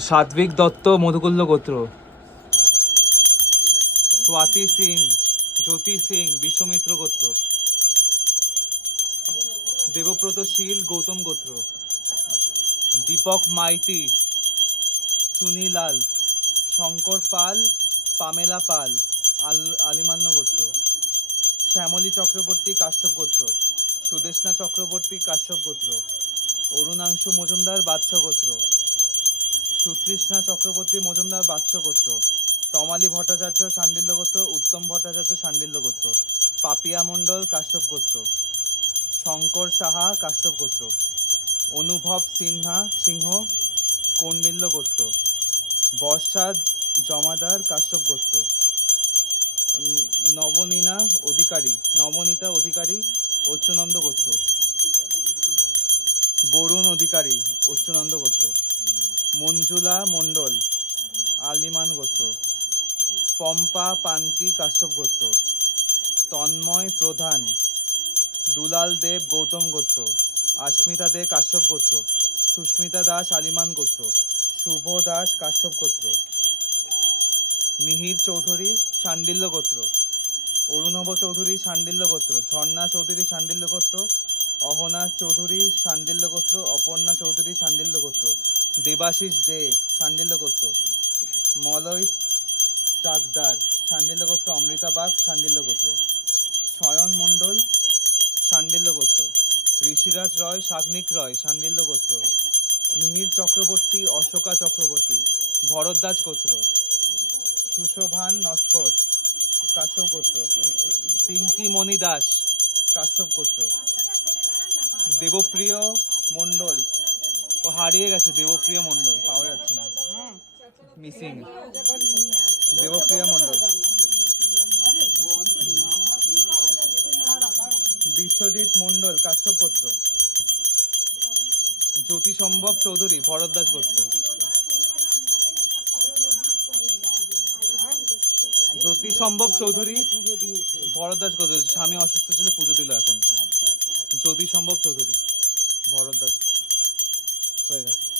সাত্বিক দত্ত মধুকুল্ল গোত্র। স্বাতি সিং, জ্যোতি সিং, বিশ্বমিত্র গোত্র। দেবব্রত শীল, গৌতম গোত্র। দীপক মাইতি, চুনিলাল, শঙ্কর পাল, পামেলা পাল, আল, আলিমান্য গোত্র। শ্যামলী চক্রবর্তী কাশ্যপ গোত্র। সুদেশনা চক্রবর্তী কাশ্যপ গোত্র। অরুণাংশু মজুমদার বাদশ গোত্র সুতৃষ্ণা চক্রবর্তী মজুমদার বাদশ গোত্র তমালী ভট্টাচার্য শান্ডিল্য গোত্র উত্তম ভট্টাচার্য শান্ডিল্য গোত্র পাপিয়া মণ্ডল কাশ্যপ গোত্র শঙ্কর সাহা কাশ্যপ গোত্র অনুভব সিনহা সিংহ কৌন্ডিল্য গোত্র বর্ষা জমাদার কাশ্যপ গোত্র নবনীনা অধিকারী, নবনীতা অধিকারী অচ্যুনন্দ গোত্র বরুণ অধিকারী অচ্যুনন্দ গোত্র। মঞ্জুলা মণ্ডল, আলিমান গোত্র। পম্পা পান্তি কাশ্যপ গোত্র। তন্ময় প্রধান, দুলাল দেব গৌতম গোত্র। আস্মিতা দে কাশ্যপ গোত্র। সুস্মিতা দাস আলিমান গোত্র। শুভ দাস কাশ্যপ গোত্র। মিহির চৌধুরী শান্ডিল্য গোত্র। অরুণভ চৌধুরী শান্ডিল্য গোত্র। ঝর্ণা চৌধুরী শান্ডিল্য গোত্র। অহনা চৌধুরী শান্ডিল্য গোত্র, অপর্ণা চৌধুরী শান্ডিল্য গোত্র, দেবাশিস দে শান্ডিল্য গোত্র, মলয় চাকদার শান্ডিল্য গোত্র, অমৃতা বাগ শান্ডিল্য গোত্র, শয়ন মণ্ডল শান্ডিল্য গোত্র, ঋষিরাজ রয় শাগ্নিক রয় শান্ডিল্য গোত্র, মিহির চক্রবর্তী, অশোকা চক্রবর্তী, ভরদ্বাজ গোত্র, সুশোভান নস্কর, কাশ্যপ গোত্র পিঙ্কি মণি দাস, কাশ্যপ গোত্র দেবপ্রিয় মণ্ডল। ও হারিয়ে গেছে, দেবপ্রিয় মণ্ডল। পাওয়া যাচ্ছে না। মিসিং দেবপ্রিয়া মণ্ডল। বিশ্বজিৎ মণ্ডল কাশ্যপ গোত্র জ্যোতি সম্ভব চৌধুরী ভরদ্বাজ গোত্র জ্যোতি সম্ভব চৌধুরী ভরদ্বাজ গোত্র স্বামী অসুস্থ ছিল, পুজো দিল এখন। জ্যোতি সম্ভব চৌধুরী। ভরদ্বাজ হয়ে গেছে।